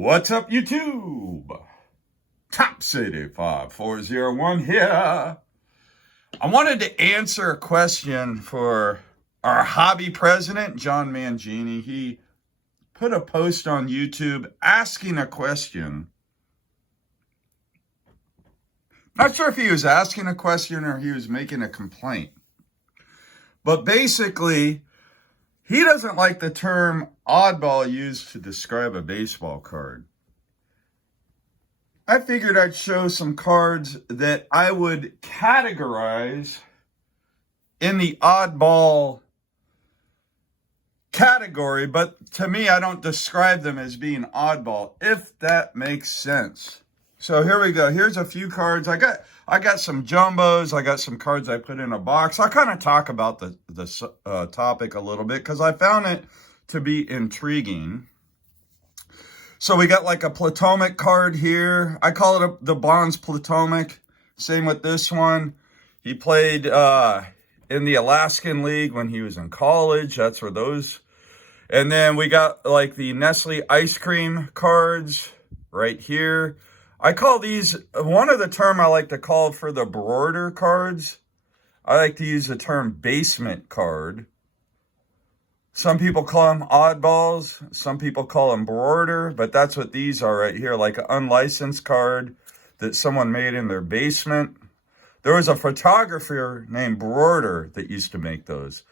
What's up, YouTube? Tootsie-Pop 401 here. I wanted to answer a question for our hobby president, John Mangini. He put a post on YouTube asking a question. Not sure if he was asking a question or he was making a complaint. But basically, he doesn't like the term oddball used to describe a baseball card. I figured I'd show some cards that I would categorize in the oddball category, but to me, I don't describe them as being oddball, if that makes sense. So here we go. Here's a few cards. I got some jumbos. I got some cards I put in a box. I'll kind of talk about the topic a little bit because I found it to be intriguing. So we got like a Platomic card here. I call it the Bonds Platomic. Same with this one. He played in the Alaskan League when he was in college. That's where those. And then we got like the Nestle ice cream cards right here. I call these, one of the term I like to call for the border cards, I like to use the term basement card. Some people call them oddballs. Some people call them border, but that's what these are right here, like an unlicensed card that someone made in their basement. There was a photographer named Broder that used to make those.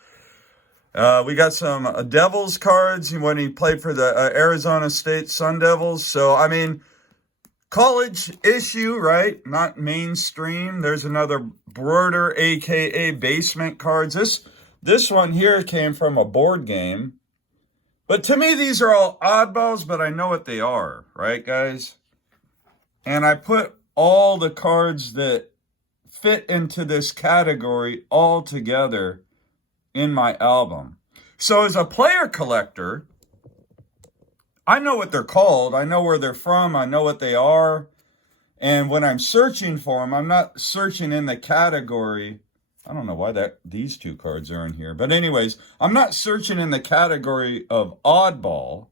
We got some Devils cards when he played for the Arizona State Sun Devils. So, I mean, college issue, right? Not mainstream. There's another Broder, a.k.a. basement cards. This one here came from a board game. But to me, these are all oddballs, but I know what they are, right, guys? And I put all the cards that fit into this category all together in my album. So as a player collector, I know what they're called. I know where they're from. I know what they are. And when I'm searching for them, I'm not searching in the category. I don't know why these two cards are in here. But anyways, I'm not searching in the category of oddball.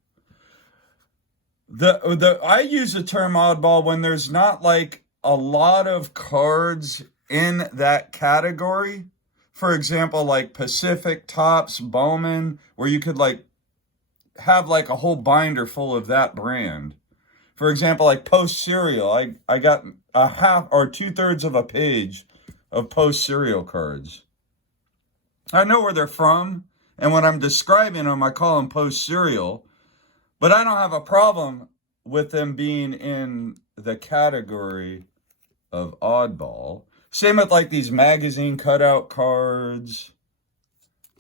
I use the term oddball when there's not like a lot of cards in that category. For example, like Pacific, Topps, Bowman, where you could like have like a whole binder full of that brand. For example, like Post Cereal, I got a half or 2/3 of a page of Post Cereal cards. I know where they're from, and when I'm describing them, I call them Post Cereal, but I don't have a problem with them being in the category of oddball. Same with like these magazine cutout cards.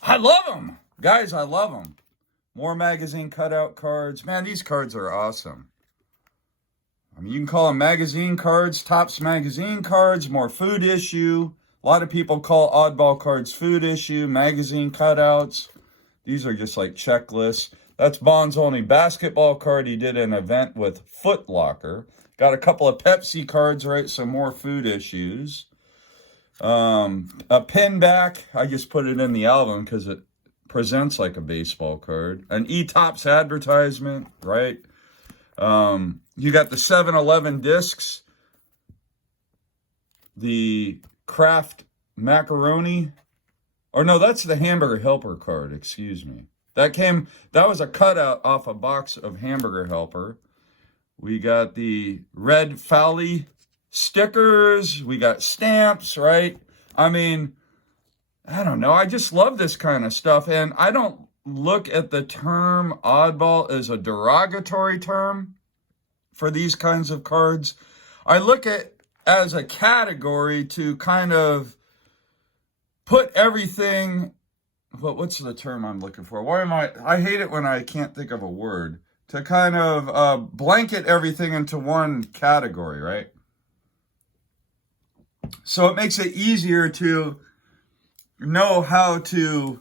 I love them. Guys, I love them. More magazine cutout cards. Man, these cards are awesome. I mean, you can call them magazine cards, Topps magazine cards, more food issue. A lot of people call oddball cards food issue, magazine cutouts. These are just like checklists. That's Bond's only basketball card. He did an event with Foot Locker. Got a couple of Pepsi cards, right? Some more food issues. A pin back. I just put it in the album because it presents like a baseball card. An E-Topps advertisement, right? You got the 7-Eleven discs, the Kraft macaroni, or no, that's the Hamburger Helper card, excuse me. That was a cutout off a box of Hamburger Helper. We got the Red Fowley stickers, we got stamps, right? I mean, I don't know, I just love this kind of stuff, and I don't look at the term oddball as a derogatory term for these kinds of cards. I look at as a category to kind of put everything, what's the term I'm looking for? I hate it when I can't think of a word. To kind of blanket everything into one category, right? So it makes it easier to know how to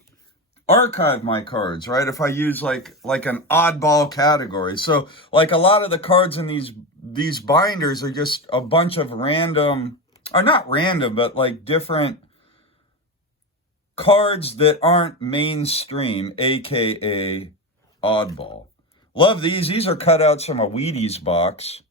archive my cards, right? If I use like an oddball category. So like a lot of the cards in these binders are just a bunch of random, or not random, but like different cards that aren't mainstream, aka oddball. Love these. These are cutouts from a Wheaties box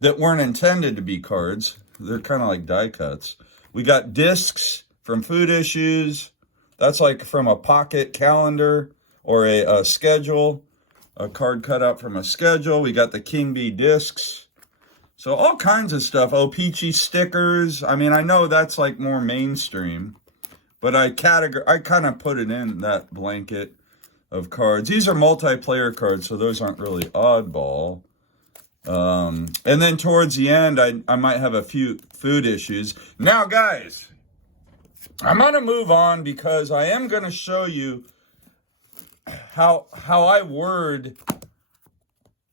that weren't intended to be cards. They're kind of like die cuts. We got discs from Food Issues. That's like from a pocket calendar or a schedule. A card cutout from a schedule. We got the King Bee discs. So all kinds of stuff. Oh, Peachy stickers. I mean, I know that's like more mainstream, but I kind of put it in that blanket of cards. These are multiplayer cards, so those aren't really oddball. And then towards the end, I might have a few Food Issues. Now, guys, I'm going to move on because I am going to show you how I word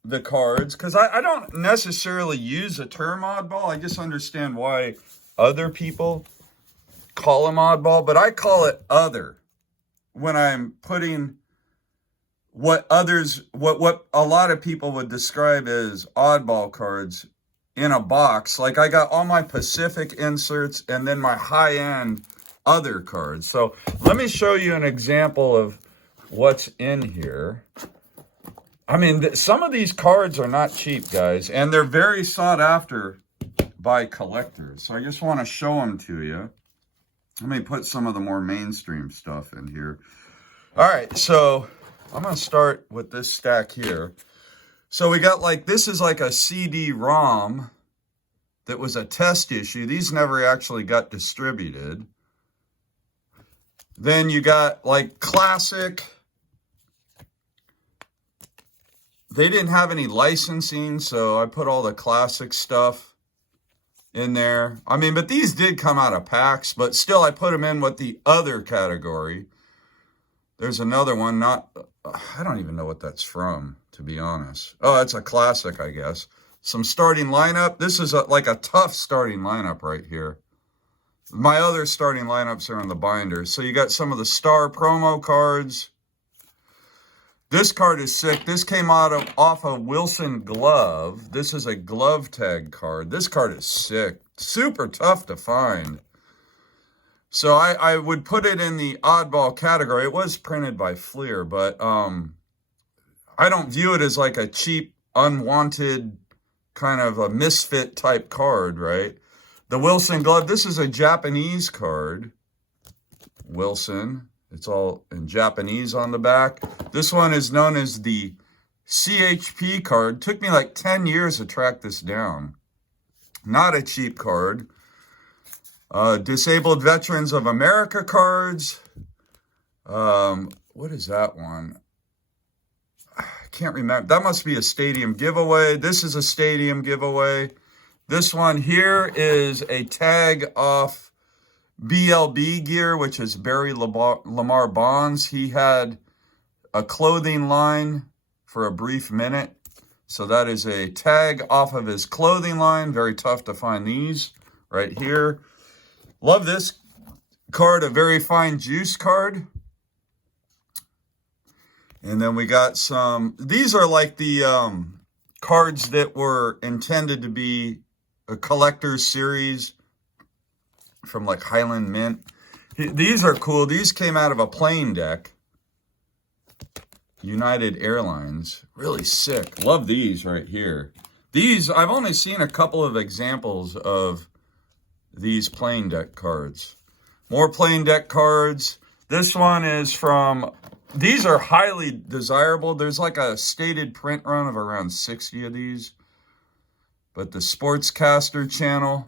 the cards, because I don't necessarily use the term oddball. I just understand why other people call them oddball, but I call it other when I'm putting what a lot of people would describe as oddball cards in a box. Like I got all my Pacific inserts and then my high-end other cards. So let me show you an example of what's in here. I mean, some of these cards are not cheap, guys, and they're very sought after by collectors. So I just want to show them to you. Let me put some of the more mainstream stuff in here. All right, so I'm going to start with this stack here. So we got like, this is like a CD-ROM that was a test issue. These never actually got distributed. Then you got like classic. They didn't have any licensing, so I put all the classic stuff in there. I mean, but these did come out of packs, but still I put them in with the other category. There's another one, I don't even know what that's from, to be honest. Oh, that's a classic, I guess. Some starting lineup. This is like a tough starting lineup right here. My other starting lineups are in the binder. So you got some of the Star promo cards. This card is sick. This came off of Wilson Glove. This is a glove tag card. This card is sick. Super tough to find. So I would put it in the oddball category. It was printed by Fleer, but I don't view it as like a cheap, unwanted, kind of a misfit type card, right? The Wilson Glove, this is a Japanese card. Wilson. It's all in Japanese on the back. This one is known as the CHP card. Took me like 10 years to track this down. Not a cheap card. Disabled Veterans of America cards. What is that one? I can't remember. That must be a stadium giveaway. This is a stadium giveaway. This one here is a tag off BLB gear, which is Barry Lamar Bonds. He had a clothing line for a brief minute. So that is a tag off of his clothing line. Very tough to find these right here. Love this card, a Very Fine Juice card. And then we got some, these are like the cards that were intended to be a collector's series from like Highland Mint. These are cool. These came out of a plane deck. United Airlines. Really sick. Love these right here. These, I've only seen a couple of examples of these plane deck cards. More plane deck cards. This one is from, these are highly desirable. There's like a stated print run of around 60 of these. But the Sportscaster channel.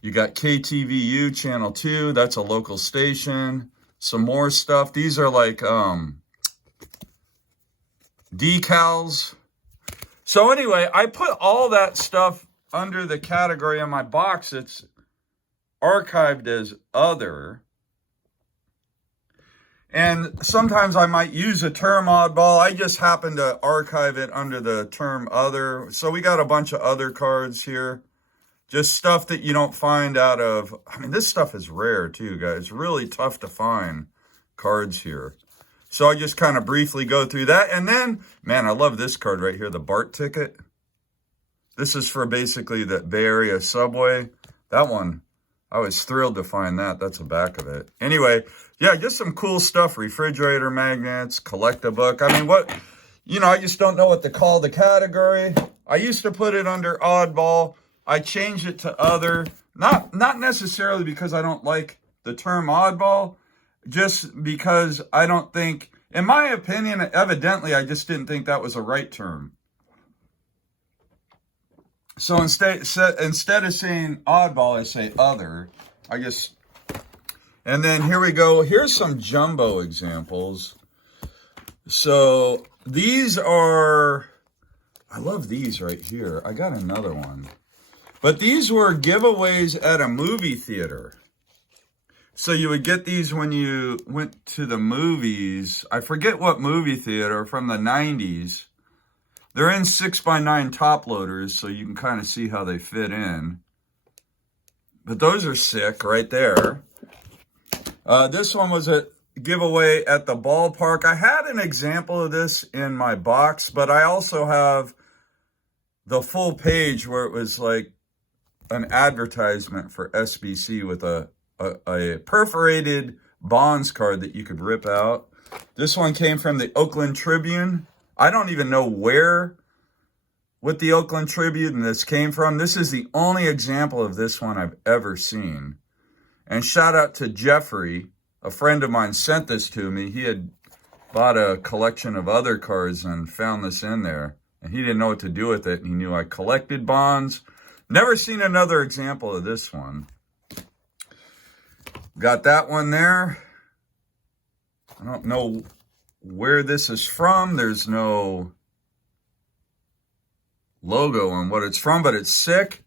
You got KTVU Channel 2. That's a local station. Some more stuff. These are like decals. So anyway, I put all that stuff under the category in my box. It's archived as other. And sometimes I might use a term oddball. I just happen to archive it under the term other. So we got a bunch of other cards here. Just stuff that you don't find out of. I mean, this stuff is rare too, guys. Really tough to find cards here. So I just kind of briefly go through that. And then, man, I love this card right here, the BART ticket. This is for basically the Bay Area subway. That one, I was thrilled to find that. That's the back of it. Anyway, yeah, just some cool stuff. Refrigerator magnets, collect a book. I mean, what, you know, I just don't know what to call the category. I used to put it under oddball. I changed it to other, not necessarily because I don't like the term oddball, just because I don't think, in my opinion, evidently, I just didn't think that was a right term. So instead of saying oddball, I say other. I guess. And then here we go. Here's some jumbo examples. So these are, I love these right here. I got another one. But these were giveaways at a movie theater. So you would get these when you went to the movies. I forget what movie theater, from the 90s. They're in 6x9 top loaders, so you can kind of see how they fit in. But those are sick right there. This one was a giveaway at the ballpark. I had an example of this in my box, but I also have the full page where it was like an advertisement for SBC with a perforated Bonds card that you could rip out. This one came from the Oakland Tribune. I don't even know where with the Oakland Tribune this came from. This is the only example of this one I've ever seen. And shout out to Jeffrey. A friend of mine sent this to me. He had bought a collection of other cards and found this in there. And he didn't know what to do with it. And he knew I collected Bonds. Never seen another example of this one. Got that one there. I don't know where this is from. There's no logo on what it's from, but it's sick.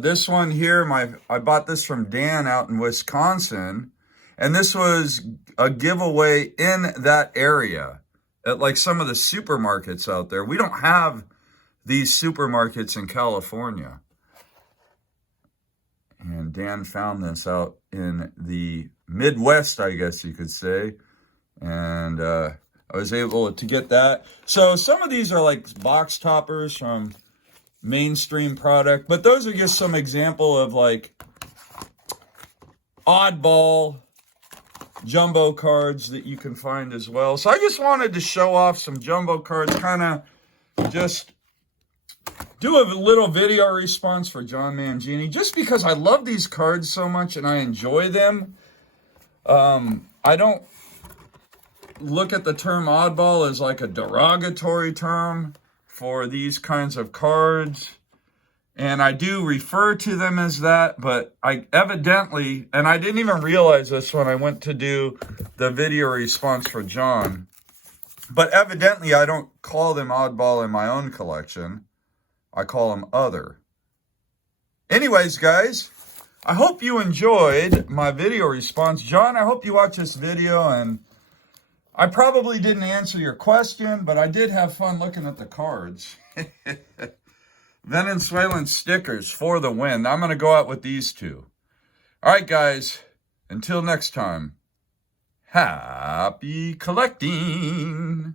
This one here, I bought this from Dan out in Wisconsin, and this was a giveaway in that area at like some of the supermarkets out there. We don't have these supermarkets in California. And Dan found this out in the Midwest, I guess you could say. And I was able to get that. So some of these are like box toppers from mainstream product. But those are just some example of like oddball jumbo cards that you can find as well. So I just wanted to show off some jumbo cards. Kind of just do a little video response for John Mangini. Just because I love these cards so much and I enjoy them. I don't look at the term oddball as like a derogatory term for these kinds of cards. And I do refer to them as that, but I evidently, and I didn't even realize this when I went to do the video response for John, but evidently I don't call them oddball in my own collection. I call them other. Anyways, guys, I hope you enjoyed my video response. John, I hope you watch this video, and I probably didn't answer your question, but I did have fun looking at the cards. Venezuelan stickers for the win. I'm going to go out with these two. All right, guys. Until next time, happy collecting.